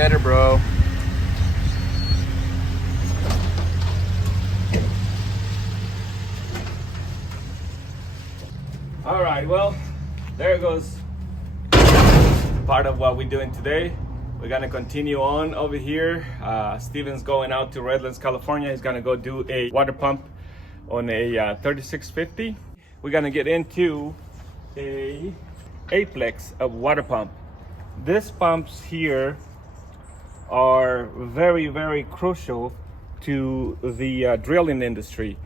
Better, bro. All right, well, there goes part of what we're doing today. We're gonna continue on over here. Steven's going out to Redlands, California. He's gonna go do a water pump on a 3650. We're gonna get into a Aplex, a water pump. These pumps here are very, very crucial to the drilling industry.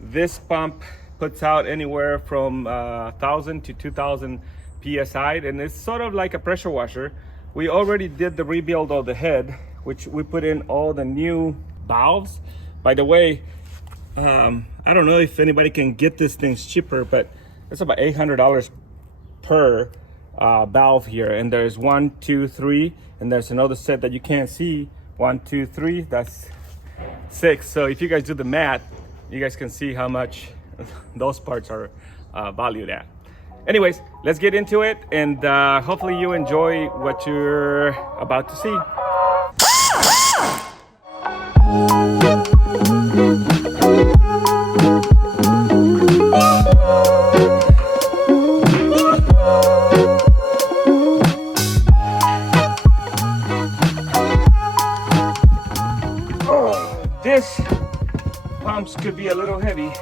This pump puts out anywhere from 1,000 to 2,000 psi, and it's sort of like a pressure washer. We already did the rebuild of the head, which we put in all the new valves. By the way, I don't know if anybody can get these things cheaper, but it's about $800 per valve here. And there's 1, 2, 3, and there's another set that you can't see. 1, 2, 3, that's 6. So if you guys do the math, you guys can see how much those parts are valued at. Anyways, let's get into it, and hopefully you enjoy what you're about to see. This pumps could be a little heavy.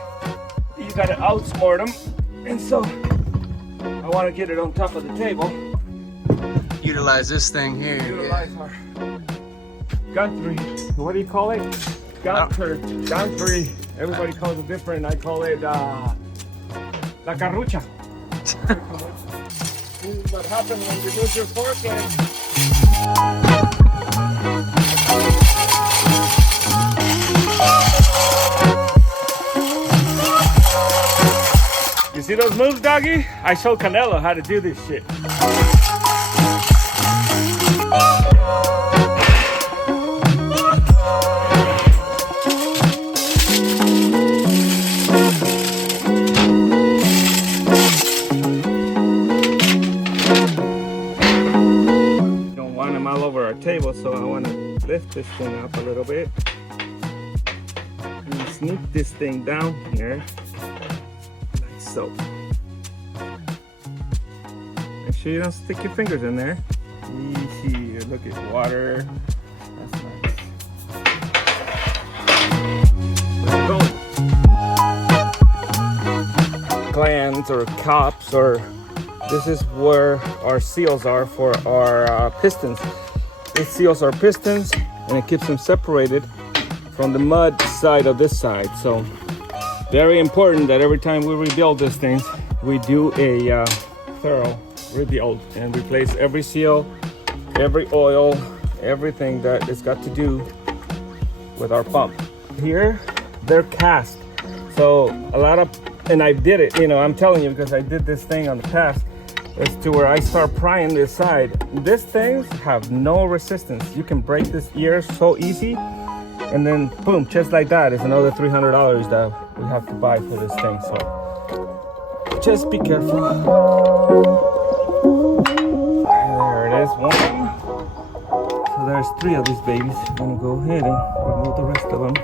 You gotta outsmart them, and so I want to get it on top of the table. Utilize this thing here. Utilize our gantry. What do you call it? Gantry. Everybody calls it different. I call it la carrucha. This is what happens when you lose your fork. You see those moves, doggy? I showed Canelo how to do this shit. Don't want them all over our table, so I want to lift this thing up a little bit and sneak this thing down here. So, make sure you don't stick your fingers in there. Easy, look at water. That's nice. Glands or cups, or this is where our seals are for our pistons. It seals our pistons and it keeps them separated from the mud side of this side. So very important that every time we rebuild these things, we do a thorough rebuild and replace every seal, every oil, everything that it's got to do with our pump. Here, they're cast. So a lot of, and I did it, you know, I'm telling you because I did this thing on the past, is to where I start prying this side. These things have no resistance. You can break this ear so easy. And then boom, just like that, it's another $300 that we have to buy for this thing. So just be careful. There it is, one. So there's 3 of these babies. I'm gonna go ahead and remove the rest of them.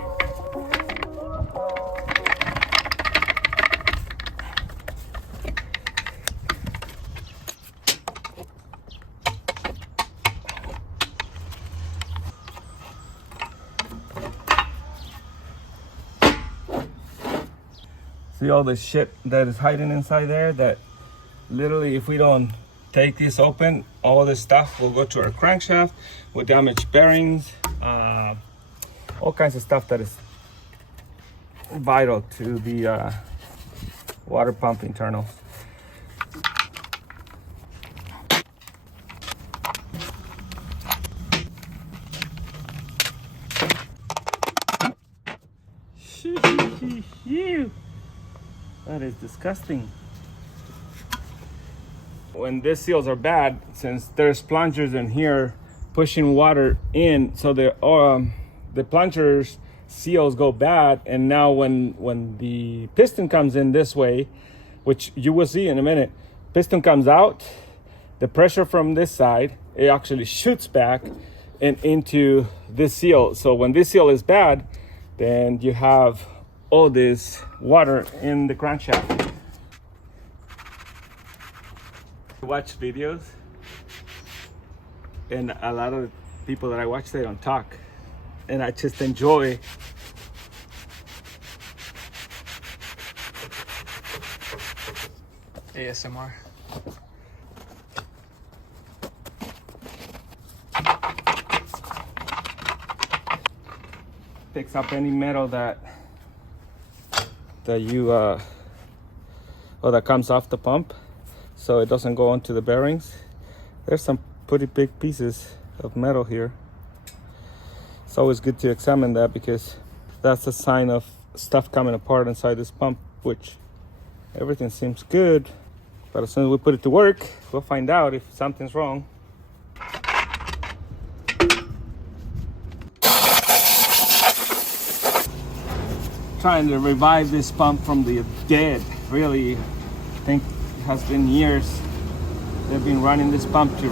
See all the shit that is hiding inside there, that literally if we don't take this open, all this stuff will go to our crankshaft, will damage bearings, all kinds of stuff that is vital to the water pump internals. That is disgusting. When these seals are bad, since there's plungers in here pushing water in, so the plungers seals go bad, and now when the piston comes in this way, which you will see in a minute, piston comes out, the pressure from this side, it actually shoots back, and into this seal. So when this seal is bad, then you have all this water in the crankshaft. I watch videos, and a lot of people that I watch, they don't talk, and I just enjoy ASMR. Picks up any metal that you or that comes off the pump, so it doesn't go onto the bearings. There's some pretty big pieces of metal here. It's always good to examine that, because that's a sign of stuff coming apart inside this pump, which everything seems good, but as soon as we put it to work, we'll find out if something's wrong. Trying to revive this pump from the dead. Really, I think it has been years they've been running this pump to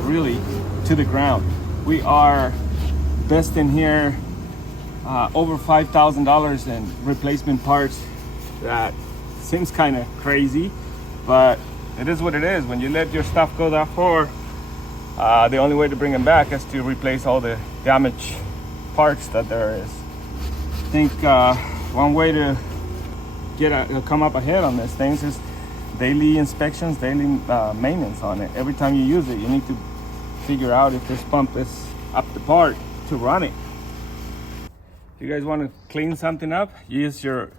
the ground. We are best in here over $5,000 in replacement parts. That seems kind of crazy, but it is what it is. When you let your stuff go that far, the only way to bring them back is to replace all the damaged parts that there is. I think one way to come up ahead on these things is daily inspections, daily maintenance on it. Every time you use it, you need to figure out if this pump is up to par to run it. If you guys want to clean something up, use your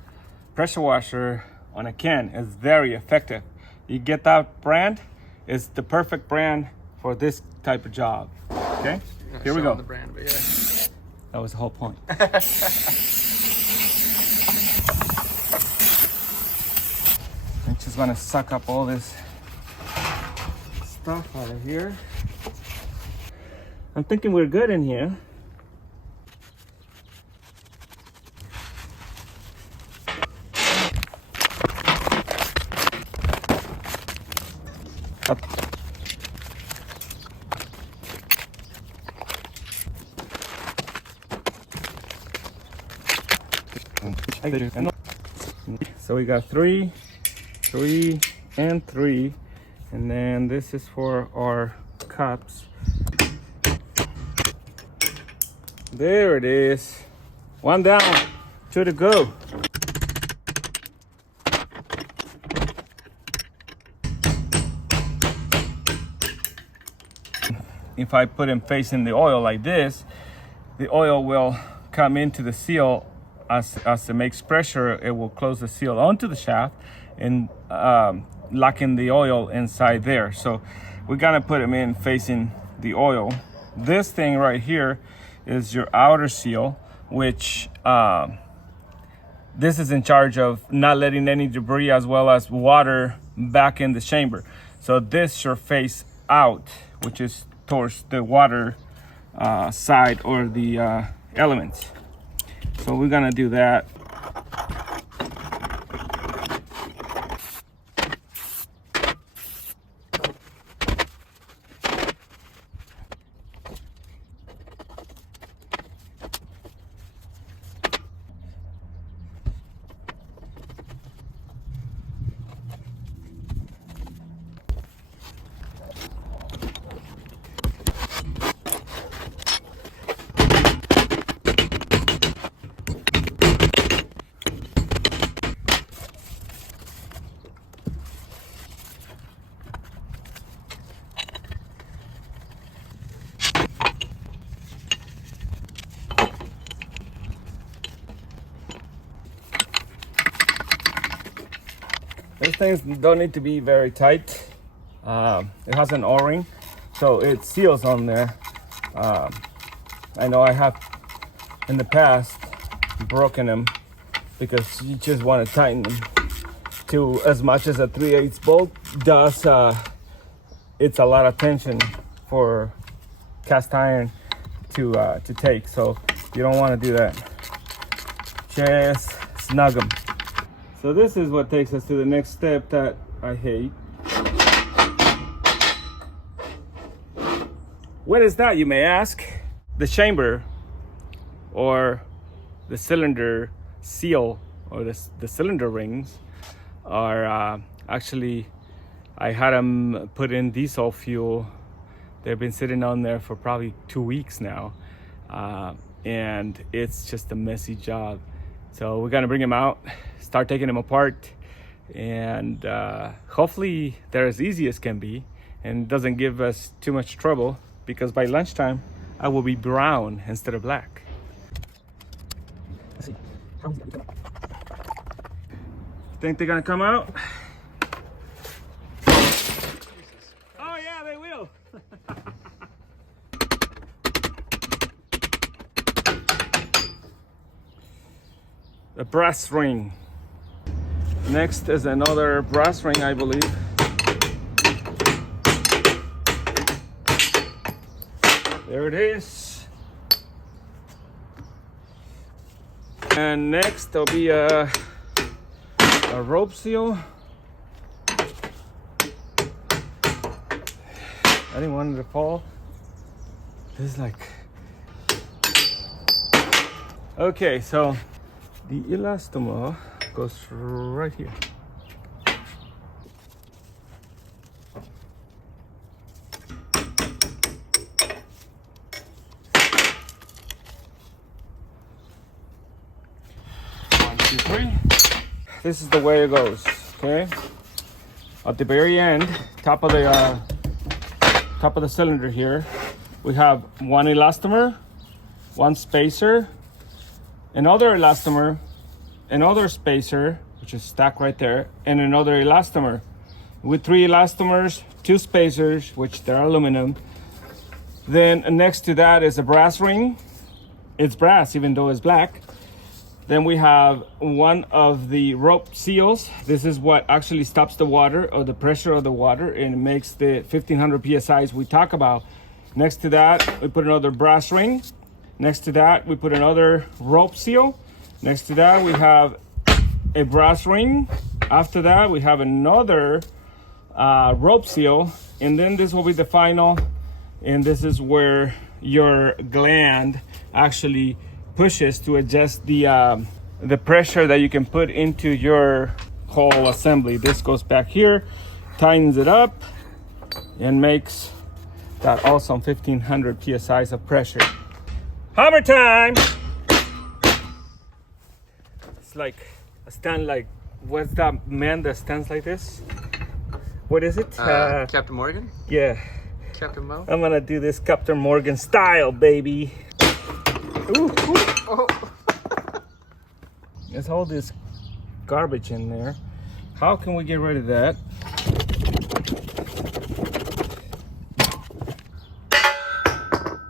pressure washer on a can. It's very effective. You get that brand, it's the perfect brand for this type of job. Okay, here we go. The brand, but yeah. That was the whole point. I'm just gonna suck up all this stuff out of here. I'm thinking we're good in here. So we got three, and 3, and then this is for our cups. There it is. 1 down, 2 to go. If I put him facing the oil like this, the oil will come into the seal. As it makes pressure, it will close the seal onto the shaft and lock in the oil inside there. So we're gonna put them in facing the oil. This thing right here is your outer seal, which this is in charge of not letting any debris as well as water back in the chamber. So this should face out, which is towards the water side or the elements. So we're gonna do that. These things don't need to be very tight. It has an O-ring, so it seals on there. I know I have in the past broken them because you just want to tighten them to as much as a 3/8 bolt does. It's a lot of tension for cast iron to take, so you don't want to do that. Just snug them. So this is what takes us to the next step that I hate. What is that, you may ask? the chamber or the cylinder seal or the cylinder rings are actually, I had them put in diesel fuel. They've been sitting on there for probably 2 weeks now, and it's just a messy job. So we're gonna bring them out, start taking them apart, and hopefully they're as easy as can be and doesn't give us too much trouble, because by lunchtime I will be brown instead of black. Let's see. Think they're gonna come out? Oh yeah, they will. A brass ring. Next is another brass ring, I believe. There it is. And next there'll be a rope seal. I didn't want it to fall. This is like... Okay, so the elastomer goes right here. One, two, three. This is the way it goes. Okay. At the very end, top of the cylinder here, we have one elastomer, one spacer, another elastomer, another spacer, which is stacked right there, and another elastomer. With 3 elastomers, 2 spacers, which they're aluminum. Then next to that is a brass ring. It's brass, even though it's black. Then we have one of the rope seals. This is what actually stops the water, or the pressure of the water, and it makes the 1500 psi's we talk about. Next to that, we put another brass ring. Next to that, we put another rope seal. Next to that, we have a brass ring. After that, we have another rope seal. And then this will be the final. And this is where your gland actually pushes to adjust the pressure that you can put into your whole assembly. This goes back here, tightens it up, and makes that awesome 1500 psi's of pressure. Hammer time! It's like a stand, like, what's that man that stands like this? What is it? Captain Morgan? Yeah. Captain Mo? I'm gonna do this Captain Morgan style, baby. Ooh, ooh. Oh. There's all this garbage in there. How can we get rid of that?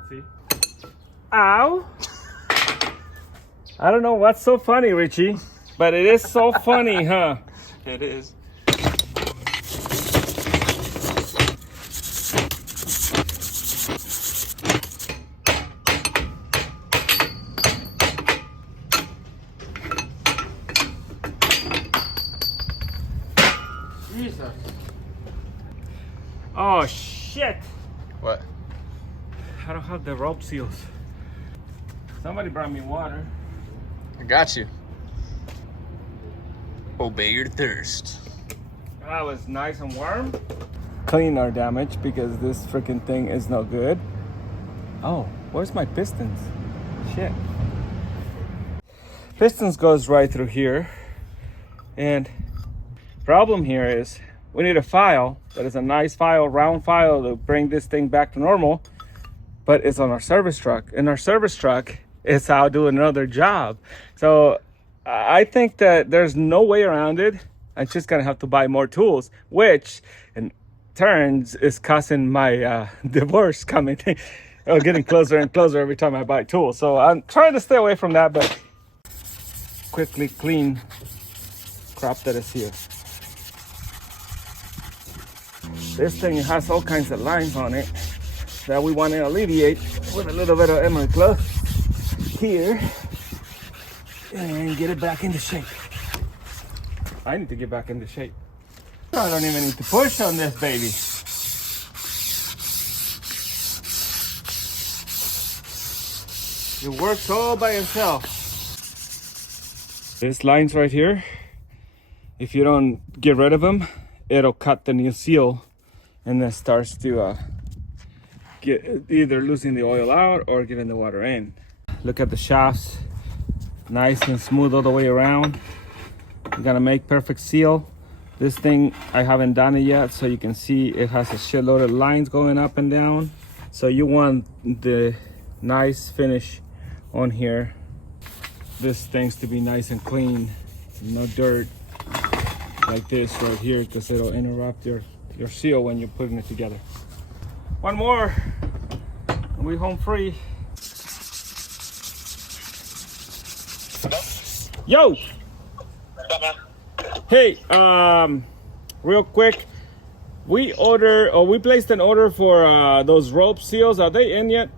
See? Ow! I don't know what's so funny, Richie, but it is so funny, huh? It is. Jesus. Oh shit! What? I don't have the rope seals. Somebody brought me water. I got you. Obey your thirst. That was nice and warm. Clean our damage, because this freaking thing is no good. Oh, where's my pistons? Shit. Pistons goes right through here. And problem here is we need a file that is a nice file, round file, to bring this thing back to normal. But it's on our service truck. And our service truck is out doing another job. So I think that there's no way around it. I'm just gonna have to buy more tools, which in turns is causing my divorce coming, getting closer and closer every time I buy tools. So I'm trying to stay away from that, but quickly clean crap that is here. This thing has all kinds of lines on it that we want to alleviate with a little bit of emery cloth here and get it back into shape. I need to get back into shape. I don't even need to push on this baby. It works all by itself. These lines right here, if you don't get rid of them, it'll cut the new seal and then starts to get either losing the oil out or getting the water in. Look at the shafts, nice and smooth all the way around. You're gonna make perfect seal. This thing, I haven't done it yet, so you can see it has a shitload of lines going up and down. So you want the nice finish on here. This thing's to be nice and clean, no dirt like this right here, because it'll interrupt your seal when you're putting it together. One more, and we home free. Yo! What's up, man? Hey, real quick, we placed an order for those rope seals. Are they in yet?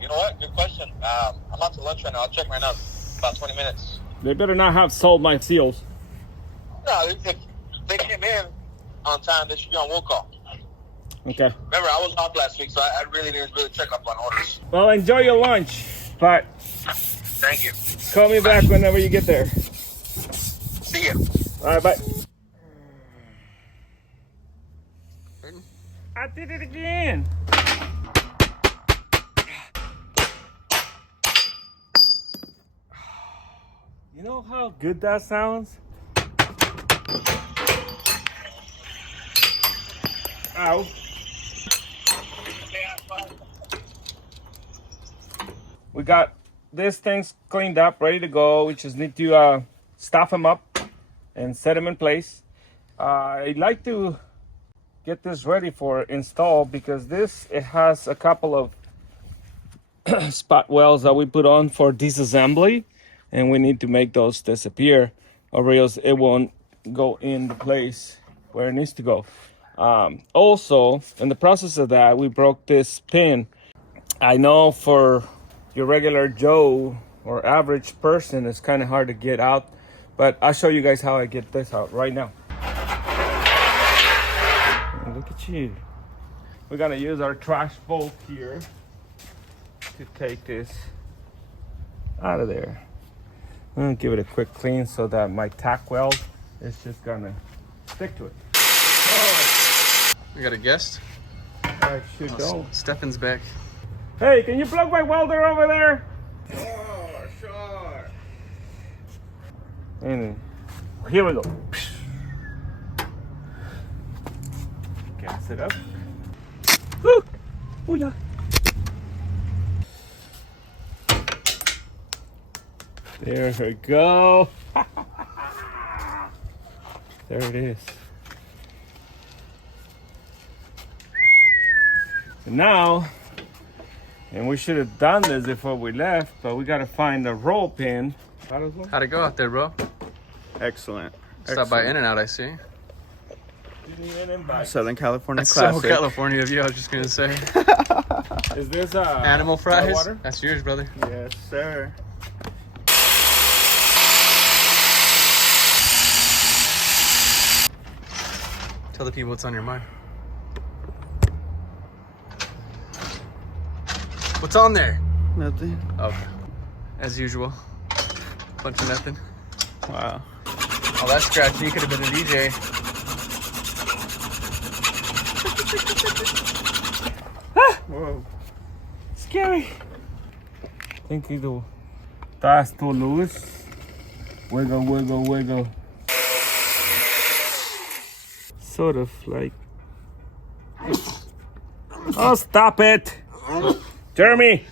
You know what? Good question. I'm out to lunch right now. I'll check right now. About 20 minutes. They better not have sold my seals. No, if they came in on time, they should be on will call. Okay. Remember, I was off last week, so I really didn't check up on orders. Well, enjoy your lunch, but Thank you. call me back whenever you get there. See ya. All right, bye. I did it again. You know how good that sounds? Ow. We got these things cleaned up, ready to go. We just need to stuff them up and set them in place. I'd like to get this ready for install because it has a couple of spot welds that we put on for disassembly, and we need to make those disappear or else it won't go in the place where it needs to go. Also, in the process of that, we broke this pin. I know for your regular Joe or average person, it's kind of hard to get out, but I'll show you guys how I get this out right now. And look at you. We're gonna use our trash bolt here to take this out of there. I'm gonna give it a quick clean so that my tack weld is just gonna stick to it. We got a guest. I should go. Stefan's back. Hey, can you plug my welder over there? Sure. And here we go. Gas it up. Woo! Oh yeah. There we go. There it is. And now, and we should have done this before we left, but we gotta find a roll pin. How'd it go out there, bro? Excellent. Stop by In and Out, I see. Southern California That's classic. so California of you, I was just gonna say. Is this Animal fries? water? That's yours, brother. Yes, sir. Tell the people what's on your mind. What's on there? Nothing. Okay. As usual. Bunch of nothing. Wow. Oh, that's scratchy. You could have been a DJ. Whoa. Scary. I think it'll. That's too loose. Wiggle, wiggle, wiggle. Sort of like. Oh, stop it! Jeremy!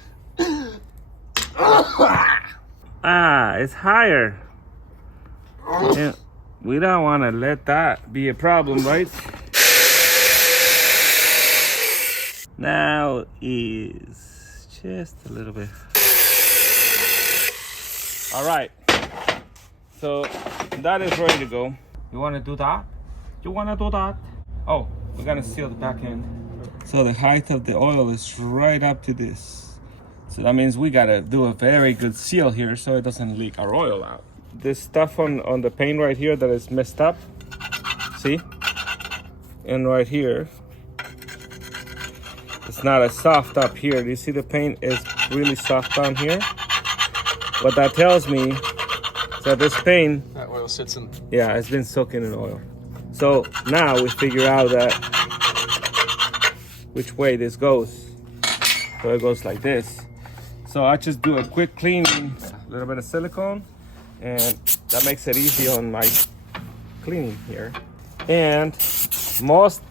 It's higher. Yeah, we don't want to let that be a problem, right? Now is just a little bit. All right. So that is ready to go. You want to do that? You want to do that? Oh, we're going to seal the back end. So the height of the oil is right up to this. So that means we got to do a very good seal here so it doesn't leak our oil out. This stuff on the paint right here that is messed up. See? And right here. It's not as soft up here. Do you see the paint is really soft down here. What that tells me is that this paint, That oil sits in. yeah, it's been soaking in oil. So now we figure out that which way this goes. So it goes like this. So I just do a quick cleaning, a little bit of silicone, and that makes it easy on my cleaning here. And most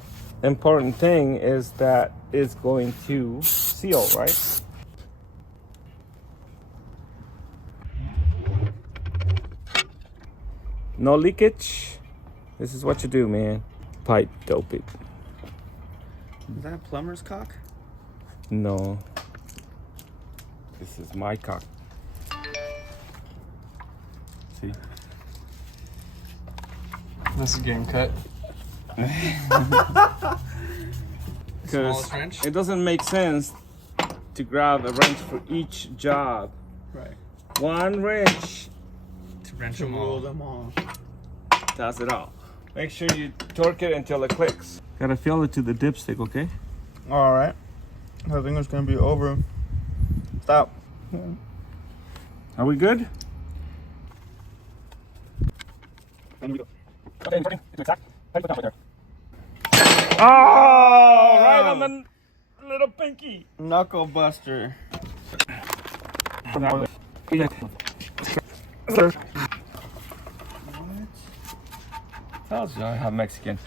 important thing is that it's going to seal, right? No leakage. This is what you do, man. Pipe dope it. Is that plumber's cock? No. This is my cock. See? This is game cut. Because Smallest wrench? it doesn't make sense to grab a wrench for each job. Right. One wrench To wrench To them rule all. them all. does it all. Make sure you torque it until it clicks. Gotta feel it to the dipstick, okay? All right. I think it's gonna be over. Stop. Are we good? Oh, right on the little pinky. Knuckle buster. Tells you I have Mexican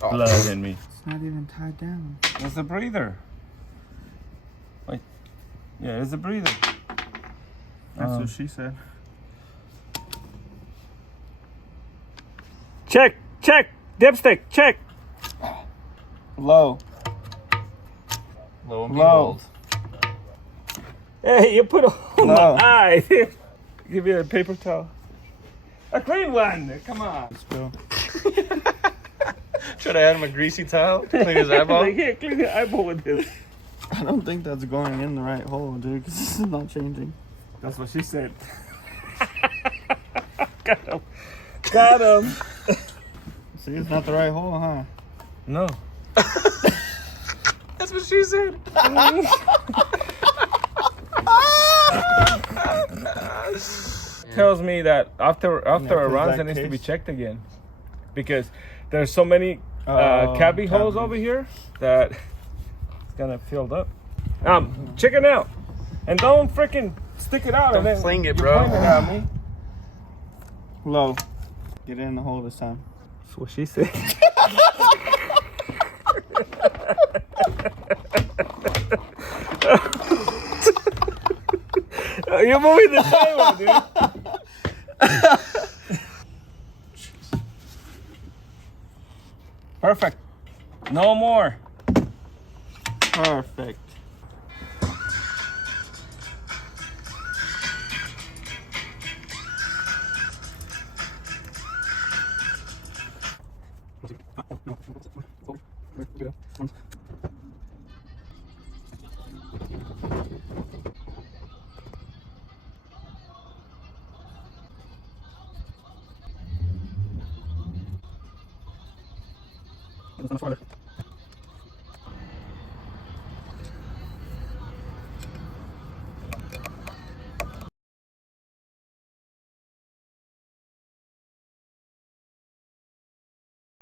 blood in me. It's not even tied down. It's a breather. Wait. Yeah, it's a breather. That's what she said. Check, check, dipstick, check. Low. Low and Low. behold. Hey, you put a hole in my No. eye. Give you a paper towel. A clean one. Come on. Spill. Should I add him a greasy towel to clean his eyeball? Like, here, clean your eyeball with this. I don't think that's going in the right hole, dude, because this is not changing. That's what she said. Got him. Got him. See, it's not the right hole, huh? No. That's what she said. Tells me that after a 'cause run, that it needs to be case- checked again, because there's so many cavity holes over here that it's gonna filled up. Check it out, and don't freaking stick it out Don't and then fling it, you bro. point it at me. Low. Get it in the hole this time. That's what she said. You're moving the table, dude. Perfect. No more. Perfect.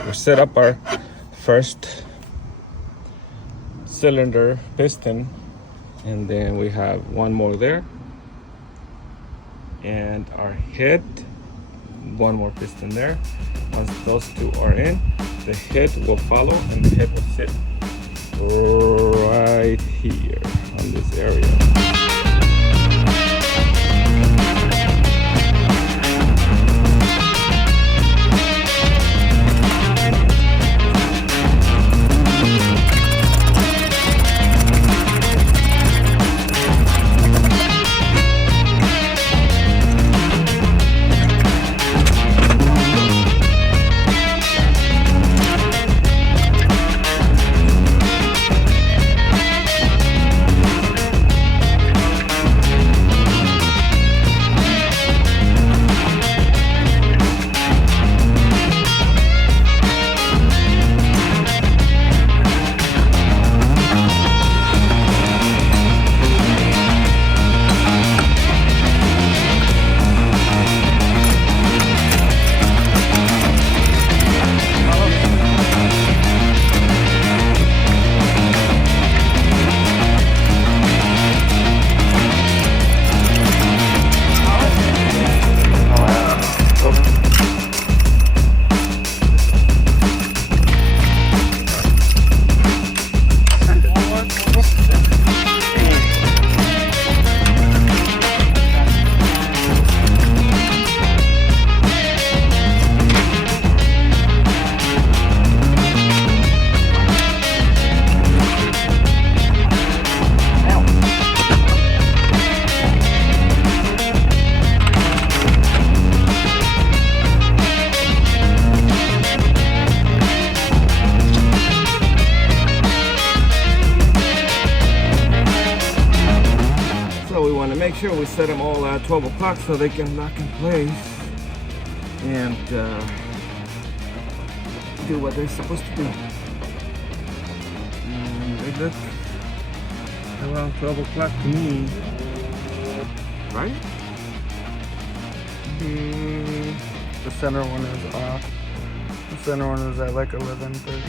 We set up our first cylinder piston, and then we have one more there, and our head, one more piston there. Once those two are in, the head will follow, and the head will sit right here on this area. sure we set them all at 12 o'clock so they can lock in place and do what they're supposed to do. And they look around 12 o'clock to me, right? The center one is off. The center one is at like 11:30.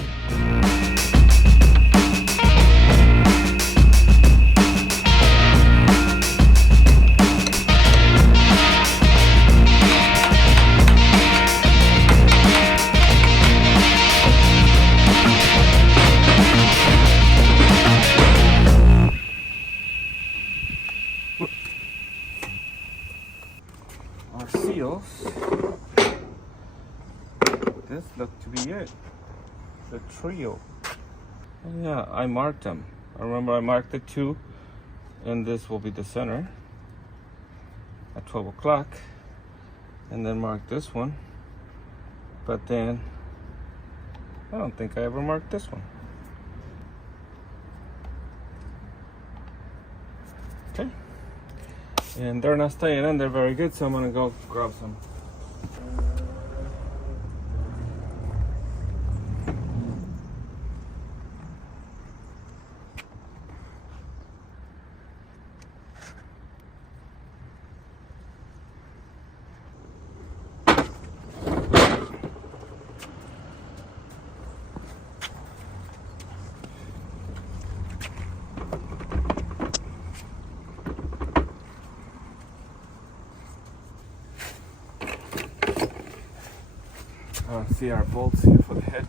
Our seals. This looked to be it. The trio. Oh, yeah, I marked them. I remember I marked the two, and this will be the center at 12 o'clock, and then mark this one. But then I don't think I ever marked this one. Okay. And they're not staying in there very good, so I'm gonna go grab some. See our bolts here for the head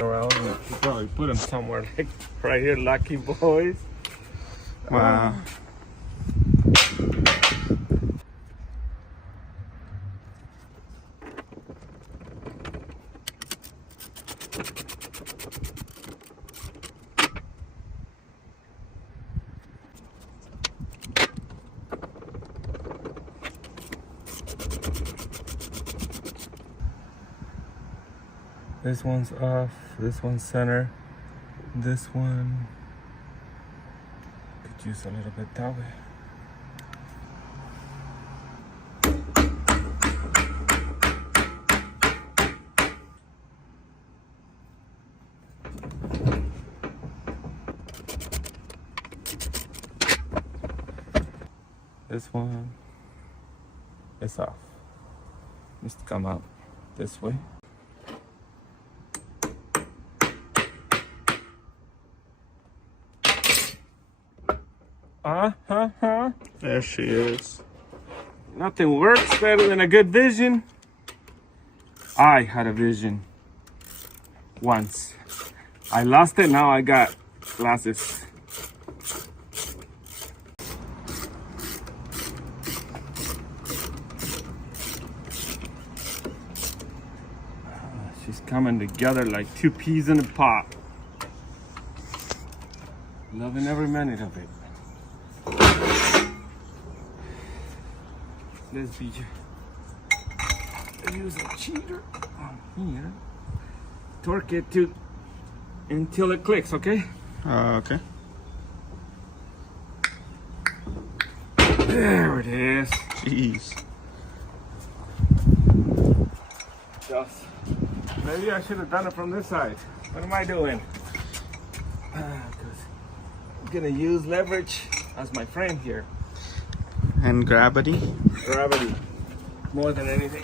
around. We probably put them somewhere like right here, lucky boys. Wow. This one's off, this one's center, this one could use a little bit that way. This one is off. Needs to come out this way. There she is. Nothing works better than a good vision. I had a vision once. I lost it, now I got glasses. She's coming together like two peas in a pod. Loving every minute of it. Let's be use a cheater on here. Torque it to until it clicks, okay? Okay. There it is. Jeez. Just maybe I should have done it from this side. What am I doing? Because I'm gonna use leverage as my friend here. And gravity. Gravity, more than anything.